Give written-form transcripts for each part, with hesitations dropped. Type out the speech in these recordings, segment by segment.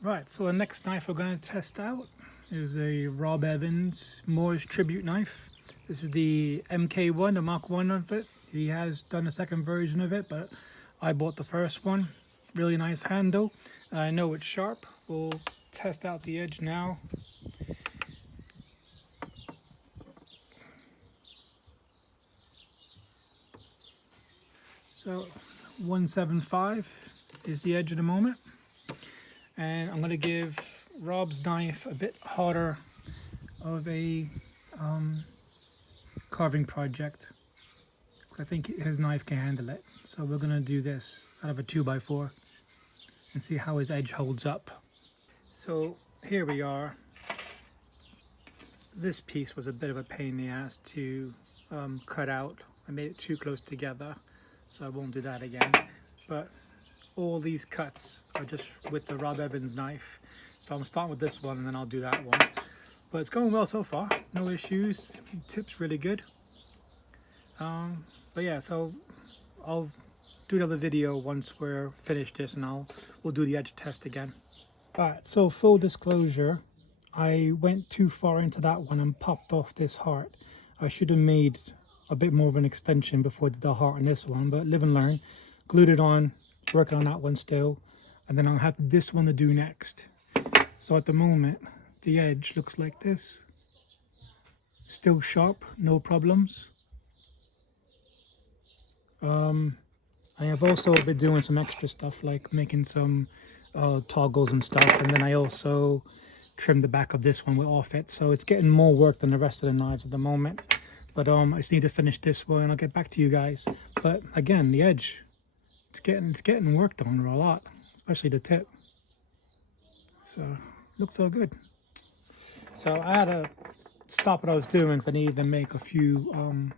Right, so the next knife we're going to test out is a Rob Evans Moore's Tribute knife. This is the MK1, the Mark 1 of it. He has done a second version of it, but I bought the first one. Really nice handle. I know it's sharp. We'll test out the edge now. So 175 is the edge at the moment. And I'm going to give Rob's knife a bit harder of a carving project. I think his knife can handle it. So we're going to do this out of a 2x4 and see how his edge holds up. So here we are. This piece was a bit of a pain in the ass to cut out. I made it too close together, so I won't do that again. But all these cuts are just with the Rob Evans knife. So I'm starting with this one and then I'll do that one. But it's going well so far, no issues. The tip's really good. But yeah, so I'll do another video once we're finished this, and we'll do the edge test again. Alright, so full disclosure, I went too far into that one and popped off this heart. I should have made a bit more of an extension before I did the heart on this one, but live and learn. Glued it on, working on that one still, and then I'll have this one to do next. So at the moment, the edge looks like this. Still sharp, no problems. I have also been doing some extra stuff like making some toggles and stuff, and then I also trimmed the back of this one with offset, so it's getting more work than the rest of the knives at the moment. But I just need to finish this one and I'll get back to you guys. But again, the edge, it's getting worked on a lot, especially the tip. So looks so good. So I had to stop what I was doing because I needed to make a few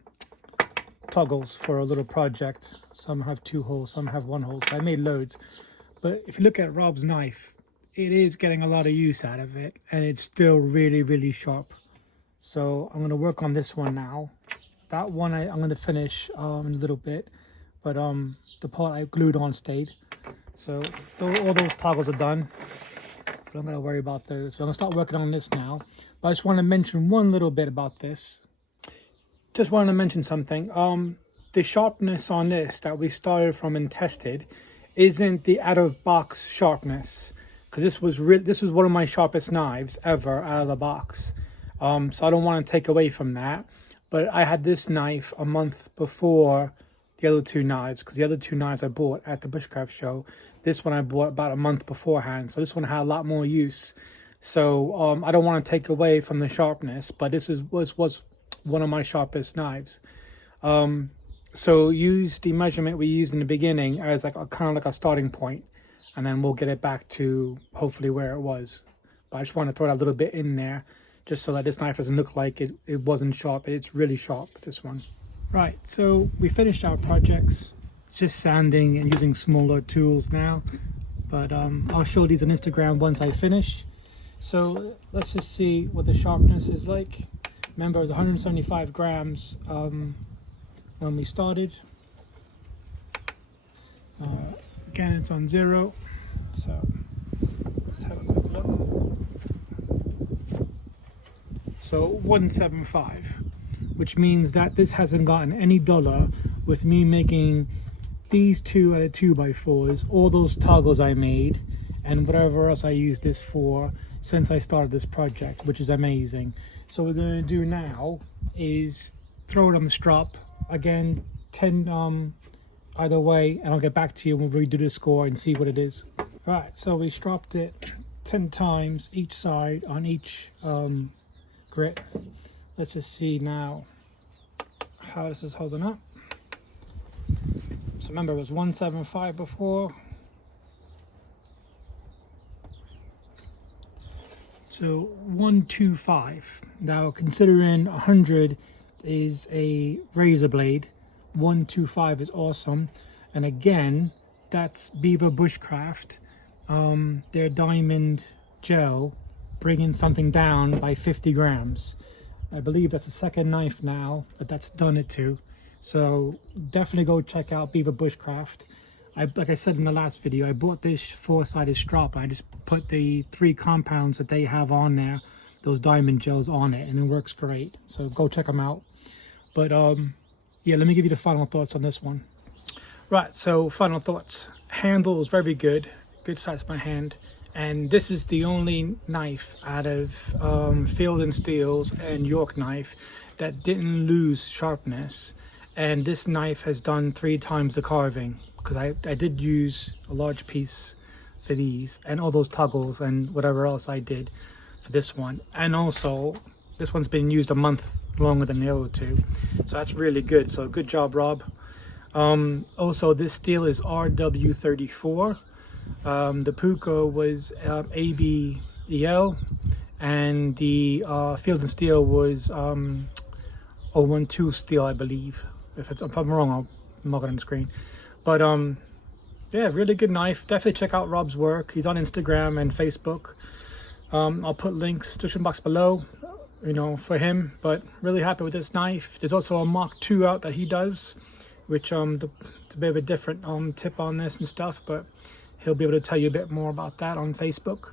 toggles for a little project. Some have 2 holes, some have 1 hole. So I made loads. But if you look at Rob's knife, it is getting a lot of use out of it, and it's still really, really sharp. So I'm going to work on this one now. That one I'm going to finish in a little bit, but the part I glued on stayed. So all those toggles are done. So I'm going to worry about those. So I'm going to start working on this now. But I just want to mention one little bit about this. Just wanted to mention something. The sharpness on this that we started from and tested isn't the out-of-box sharpness, because this was one of my sharpest knives ever out of the box. So I don't want to take away from that. But I had this knife a month before the other 2 knives, because the other 2 knives I bought at the Bushcraft show. This one I bought about a month beforehand, so this one had a lot more use. So I don't want to take away from the sharpness, but this was one of my sharpest knives. So use the measurement we used in the beginning as like kind of like a starting point, and then we'll get it back to hopefully where it was. But I just want to throw that little bit in there just so that this knife doesn't look like it wasn't sharp. It's really sharp, this one. Right, so we finished our projects. It's just sanding and using smaller tools now, but I'll show these on Instagram once I finish. So let's just see what the sharpness is like. Remember, it was 175 grams when we started. Again, it's on 0. So let's have a quick look. So 175, which means that this hasn't gotten any duller with me making these 2 out of 2x4s, all those toggles I made, and whatever else I used this for since I started this project, which is amazing. So what we're going to do now is throw it on the strop again, 10 either way, and I'll get back to you when we redo the score and see what it is. All right, so we stropped it 10 times each side on each grit. Let's just see now how this is holding up. So remember, it was 175 before. So 125. Now, considering 100 is a razor blade, 125 is awesome. And again, that's Beaver Bushcraft, their diamond gel, bringing something down by 50 grams. I believe that's the second knife now that's done it to. So definitely go check out Beaver Bushcraft. like I said in the last video, I bought this 4-sided strap. I just put the 3 compounds that they have on there, those diamond gels on it, and it works great. So go check them out. But yeah, let me give you the final thoughts on this one. Right, so final thoughts. Handle is very good. Good size my hand. And this is the only knife out of Field & Steel's and York knife that didn't lose sharpness. And this knife has done 3 times the carving, because I did use a large piece for these and all those toggles and whatever else I did for this one. And also this one's been used a month longer than the other 2, so that's really good. So good job, Rob. Also this steel is RW34. The Puka was ABEL, and the Field & Steel was 012 steel, I believe. If I'm wrong, I'll mark it on the screen. But yeah, really good knife. Definitely check out Rob's work. He's on Instagram and Facebook. I'll put links description box below, you know, for him. But really happy with this knife. There's also a Mach 2 out that he does, which it's a bit of a different tip on this and stuff, but he'll be able to tell you a bit more about that on Facebook.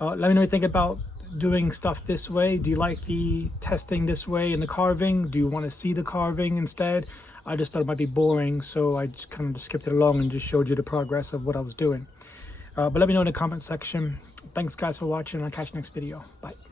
Let me know what you think about doing stuff this way. Do you like the testing this way and the carving? Do you want to see the carving instead? I just thought it might be boring, so I just kind of skipped it along and just showed you the progress of what I was doing. But let me know in the comment section. Thanks guys for watching. I'll catch you next video. Bye.